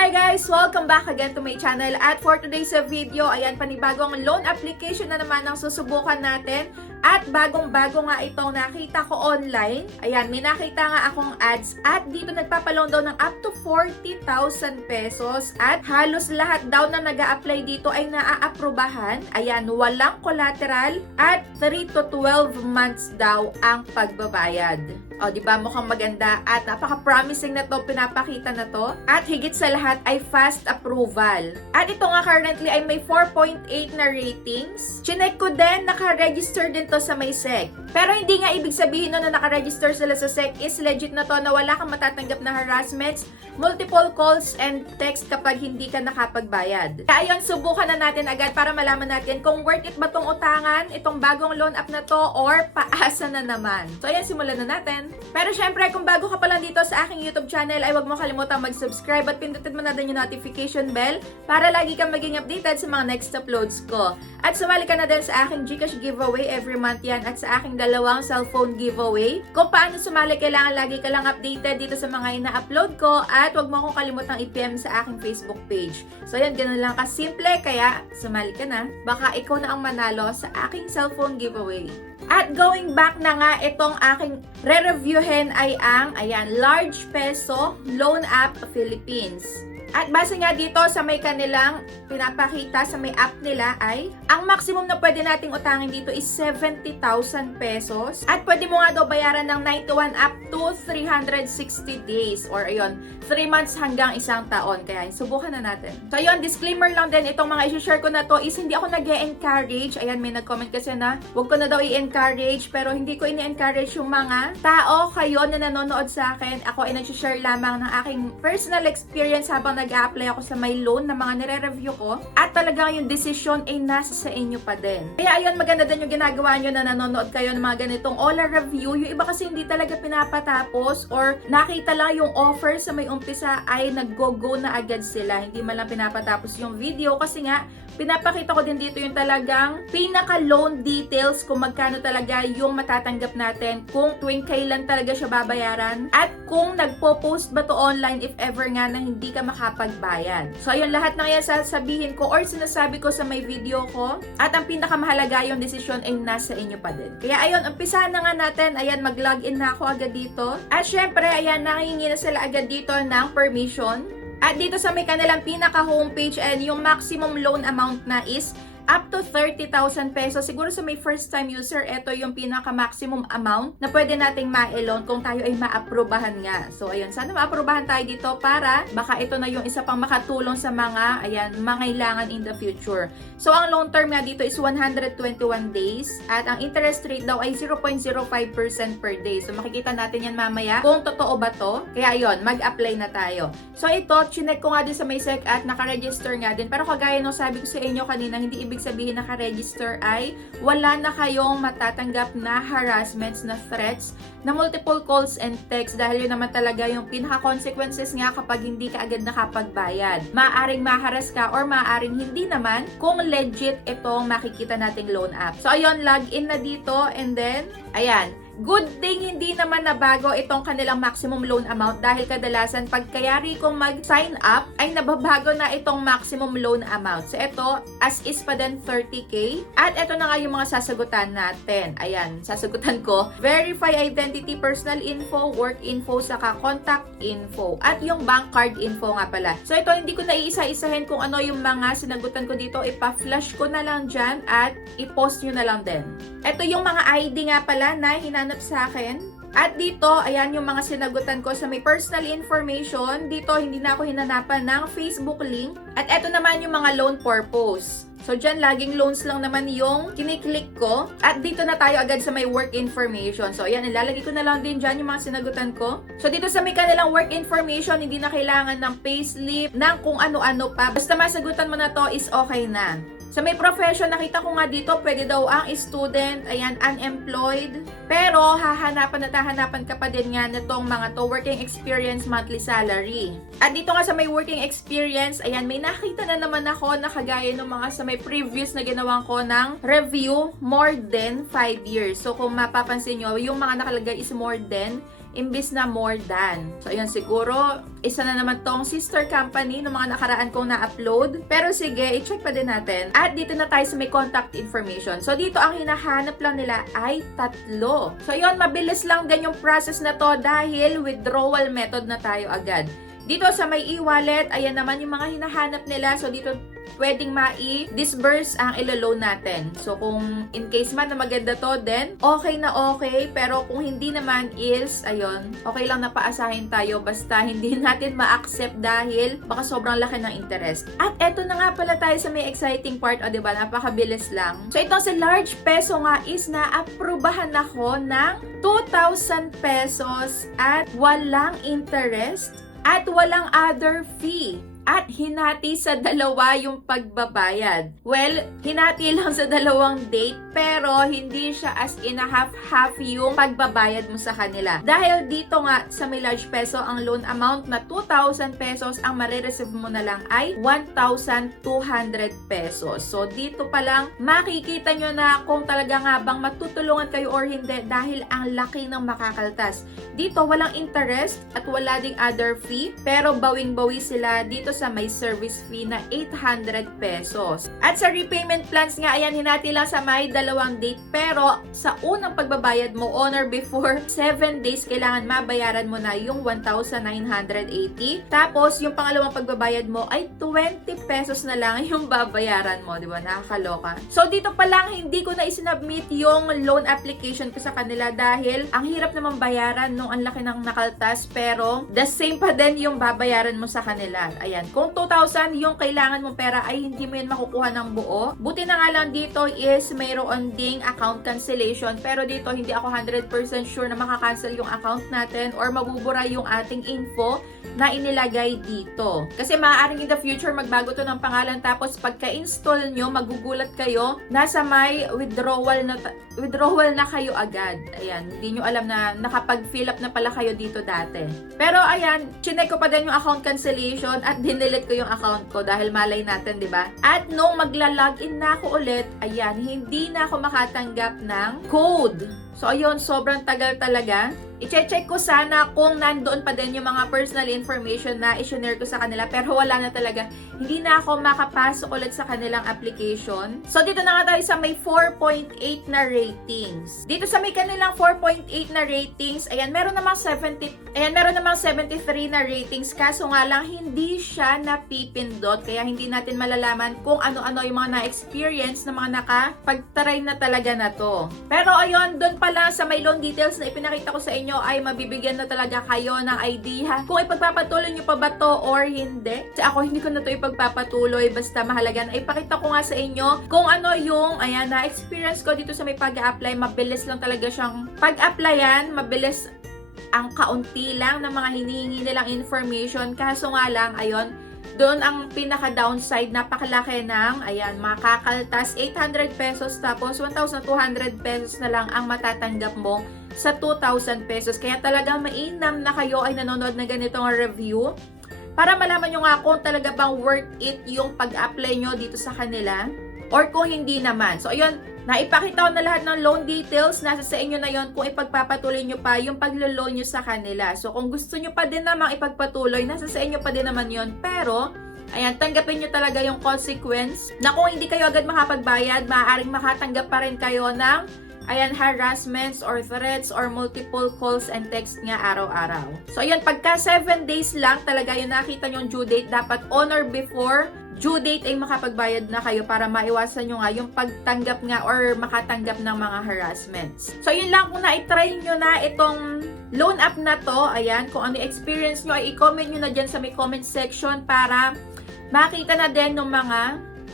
Hi guys! Welcome back again to my channel. At for today's video, ayan, panibagong loan application na naman ang susubukan natin. At bagong-bago nga itong nakita ko online. Ayan, may nakita nga akong ads. At dito nagpapaloan daw ng up to 40,000 pesos. At halos lahat daw na nag-a-apply dito ay naaaprubahan. Ayan, walang collateral. At 3 to 12 months daw ang pagbabayad. O, di ba mukhang maganda at napaka-promising na to, pinapakita na to. At higit sa lahat ay fast approval. At ito nga currently ay may 4.8 na ratings. Chinek ko din, naka-register din to sa may SEC. Pero hindi nga ibig sabihin no na naka-register sila sa SEC is legit na to na wala kang matatanggap na harassments, multiple calls and text kapag hindi ka nakapagbayad. Kaya ayun, subukan na natin agad para malaman natin kung worth it ba tong utangan, itong bagong loan app na to, or paasa na naman. So ayan, simulan na natin. Pero syempre, kung bago ka pa lang dito sa aking YouTube channel, ay huwag mo kalimutang mag-subscribe at pindutin mo na din yung notification bell para lagi kang maging updated sa mga next uploads ko. At sumali ka na din sa aking GCash giveaway every month yan at sa aking dalawang cellphone giveaway. Kung paano sumali, kailangan lagi ka lang updated dito sa mga ina-upload ko at huwag mo akong kalimutang i-PM sa aking Facebook page. So yan, ganun lang kasimple, kaya sumali ka na. Baka ikaw na ang manalo sa aking cellphone giveaway. At going back na nga, itong aking re-reviewin ay ang, ayan, Large Peso Loan App Philippines. At base nga dito sa may kanilang pinapakita sa may app nila ay ang maximum na pwede nating utangin dito is 70,000 pesos. At pwede mo nga daw bayaran ng 91 up to 360 days or ayun, 3 months hanggang 1 taon. Kaya subukan na natin. So ayun, disclaimer lang din, itong mga i-share ko na to is hindi ako nag-e-encourage. Ayan, may nag-comment kasi na huwag ko na daw i-encourage, pero hindi ko ini-encourage yung mga tao kayo na nanonood sa akin. Ako ay nag-share lamang ng aking personal experience habang nag-a-apply ako sa my loan na mga nire-review ko at talagang yung decision ay nasa sa inyo pa din. Kaya ayun, maganda din yung ginagawa nyo na nanonood kayo ng mga ganitong all review. Yung iba kasi hindi talaga pinapatapos or nakita lang yung offer sa may umpisa ay nag-go-go na agad sila. Hindi man lang pinapatapos yung video kasi nga pinapakita ko din dito yung talagang pinaka-loan details kung magkano talaga yung matatanggap natin, kung tuwing kailan talaga siya babayaran, at kung nagpo-post ba to online if ever nga na hindi ka makapagbayad. So ayun, lahat na yan sasabihin ko or sinasabi ko sa may video ko, at ang pinakamahalaga yung desisyon ay nasa inyo pa din. Kaya ayun, umpisahan na nga natin. Ayan, mag-login na ako agad dito. At syempre, ayan, nangingi na sila agad dito ng permission. At dito sa may kanilang pinaka-homepage and yung maximum loan amount na is up to 30,000 pesos. Siguro sa may first time user, ito yung pinaka-maximum amount na pwede nating ma-loan kung tayo ay ma-aprobahan nga. So, ayun, sana ma-aprobahan tayo dito para baka ito na yung isa pang makatulong sa mga, ayan, mangailangan in the future. So, ang loan term nga dito is 121 days at ang interest rate daw ay 0.05% per day. So, makikita natin yan mamaya kung totoo ba to. Kaya, ayun, mag-apply na tayo. So, ito, chinek ko nga din sa may SEC at naka-register nga din. Pero kagaya nung sabi ko sa inyo kanina, hindi ibig sabihin naka-register ay wala na kayong matatanggap na harassments, na threats, na multiple calls and texts dahil yun naman talaga yung pinaka-consequences nga kapag hindi ka agad nakapagbayad. Maaring maharas ka or maaring hindi naman kung legit itong makikita nating loan app. So ayun, login na dito and then, ayan, good thing hindi naman nabago itong kanilang maximum loan amount dahil kadalasan pagkayari kong mag-sign up ay nababago na itong maximum loan amount. So ito, as is pa din 30K. At ito na nga yung mga sasagutan natin. Ayan, sasagutan ko. Verify identity, personal info, work info, saka contact info. At yung bank card info nga pala. So ito, hindi ko na iisa-isahin kung ano yung mga sinagutan ko dito. Ipa-flash ko na lang dyan at i-post nyo na lang din. Ito yung mga ID nga pala na hinanap sa akin. At dito, ayan yung mga sinagutan ko sa may personal information. Dito, hindi na ako hinanapan ng Facebook link. At ito naman yung mga loan purpose. So, dyan, laging loans lang naman yung kiniklik ko. At dito na tayo agad sa may work information. So, ayan, ilalagay ko na lang din dyan yung mga sinagutan ko. So, dito sa may kanilang work information, hindi na kailangan ng payslip, ng kung ano-ano pa. Basta masagutan mo na to is okay na. Sa may profession, nakita ko nga dito, pwede daw ang student, ayan, unemployed. Pero, hahanapan ka pa din nga nitong mga to, working experience, monthly salary. At dito nga sa may working experience, ayan, may nakita na naman ako na kagaya ng mga sa may previous na ginawan ko ng review, more than 5 years. So, kung mapapansin nyo, yung mga nakalagay is more than, imbis na more than. So, ayun, siguro, isa na naman tong sister company ng mga nakaraan kong na-upload. Pero sige, i-check pa din natin. At dito na tayo sa may contact information. So, dito ang hinahanap lang nila ay 3. So, ayun, mabilis lang din yung process na to dahil withdrawal method na tayo agad. Dito sa may e-wallet, ayan naman yung mga hinahanap nila. So, dito pwedeng ma-disburse ang ilo-loan natin. So, kung in case man na maganda to, then okay na okay. Pero kung hindi naman is, ayun, okay lang na paasahin tayo basta hindi natin ma-accept dahil baka sobrang laki ng interest. At eto na nga pala tayo sa may exciting part, o diba, napakabilis lang. So, itong si Large Peso nga is na-aprubahan ako ng 2,000 pesos at walang interest at walang other fee. At hinati sa dalawa yung pagbabayad. Well, hinati lang sa dalawang date pero hindi siya as in a half-half yung pagbabayad mo sa kanila. Dahil dito nga sa may Large Peso, ang loan amount na 2,000 pesos, ang marireceive mo na lang ay 1,200 pesos. So, dito pa lang makikita nyo na kung talaga nga bang matutulungan kayo or hindi dahil ang laki ng makakaltas. Dito, walang interest at wala ding other fee pero bawing-bawi sila dito sa may service fee na 800 pesos. At sa repayment plans nga, ayan, hinati lang sa may dalawang date. Pero sa unang pagbabayad mo, on or before 7 days, kailangan mabayaran mo na yung 1,980. Tapos, yung pangalawang pagbabayad mo ay 20 pesos na lang yung babayaran mo. Di ba? Nakakaloka. So, dito pa lang, hindi ko na isinubmit yung loan application ko sa kanila dahil ang hirap naman bayaran nung ang laki ng nakaltas. Pero, the same pa din yung babayaran mo sa kanila. Ayan. Kung 2,000 yung kailangan mong pera ay hindi mo yan makukuha ng buo. Buti na nga lang dito is mayroon ding account cancellation. Pero dito hindi ako 100% sure na makakancel yung account natin or mabubura yung ating info na inilagay dito. Kasi maaaring in the future magbago to ng pangalan tapos pagka-install nyo, magugulat kayo, nasa may withdrawal na kayo agad. Ayan, hindi nyo alam na nakapag-fill up na pala kayo dito dati. Pero ayan, chinek ko pa din yung account cancellation at dinilit ko yung account ko dahil malay natin, di ba? At nung magla-login na ako ulit, ayan, hindi na ako makatanggap ng code. So, ayun, sobrang tagal talaga. I-check ko sana kung nandoon pa din yung mga personal information na i-share ko sa kanila. Pero wala na talaga. Hindi na ako makapasok ulit sa kanilang application. So, dito na nga tayo sa may 4.8 na ratings. Dito sa may kanilang 4.8 na ratings, ayan, meron namang 73 na ratings. Kaso nga lang, hindi siya napipindot. Kaya hindi natin malalaman kung ano-ano yung mga na-experience na mga nakapag-try na talaga na to. Pero, ayun, doon pala sa may loan details na ipinakita ko sa inyo, ay mabibigyan na talaga kayo ng idea kung ipagpapatuloy nyo pa ba to or hindi. Kasi ako hindi ko na to ipagpapatuloy, basta mahalaga na ipakita ko nga sa inyo kung ano yung, ayan, na-experience ko dito sa may pag-a-apply. Mabilis lang talaga siyang pag-applyan, mabilis ang kaunti lang ng mga hinihingi nilang information. Kaso nga lang, ayun, doon ang pinaka-downside, napakalaki ng, ayan, makakaltas 800 pesos tapos 1,200 pesos na lang ang matatanggap mo sa 2,000 pesos. Kaya talagang mainam na kayo ay nanonood na ganitong review para malaman nyo nga kung talaga bang worth it yung pag-apply nyo dito sa kanila or kung hindi naman. So, ayun, naipakita ko na lahat ng loan details. Nasa sa inyo na yon kung ipagpapatuloy nyo pa yung paglo-loan nyo sa kanila. So, kung gusto nyo pa din namang ipagpatuloy, nasa sa inyo pa din naman yon. Pero, ayan, tanggapin nyo talaga yung consequence na kung hindi kayo agad makapagbayad, maaaring makatanggap pa rin kayo ng, ayan, harassments or threats or multiple calls and text nga araw-araw. So, ayan, pagka 7 days lang talaga yung nakita nyo yung due date, dapat on or before due date ay makapagbayad na kayo para maiwasan nyo nga yung pagtanggap nga or makatanggap ng mga harassments. So, yun lang, kung na-try nyo na itong loan app na to, ayan, kung ano experience nyo ay i-comment nyo na dyan sa may comment section para makita na din ng mga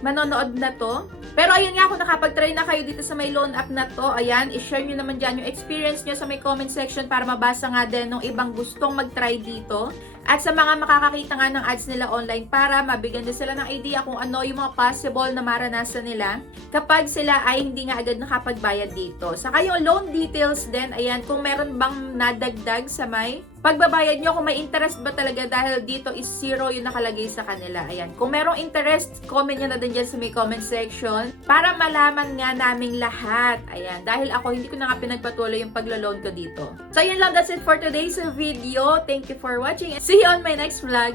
manonood na to. Pero ayun nga, kung nakapag-try na kayo dito sa may loan app na to, ayan, i-share nyo naman dyan yung experience nyo sa may comment section para mabasa nga din ng ibang gustong mag-try dito. At sa mga makakakita nga ng ads nila online para mabigyan din sila ng idea kung ano yung mga possible na maranasan nila kapag sila ay hindi nga agad nakapagbayad dito. Saka yung loan details din, ayan, kung meron bang nadagdag sa may pagbabayad nyo kung may interest ba talaga dahil dito is 0 yung nakalagay sa kanila. Ayan. Kung merong interest, comment nyo na din dyan sa may comment section para malaman nga naming lahat. Ayan. Dahil ako hindi ko na nga pinagpatuloy yung paglo-loan ko dito. So yun lang, that's it for today's video. Thank you for watching and see you on my next vlog.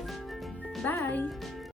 Bye!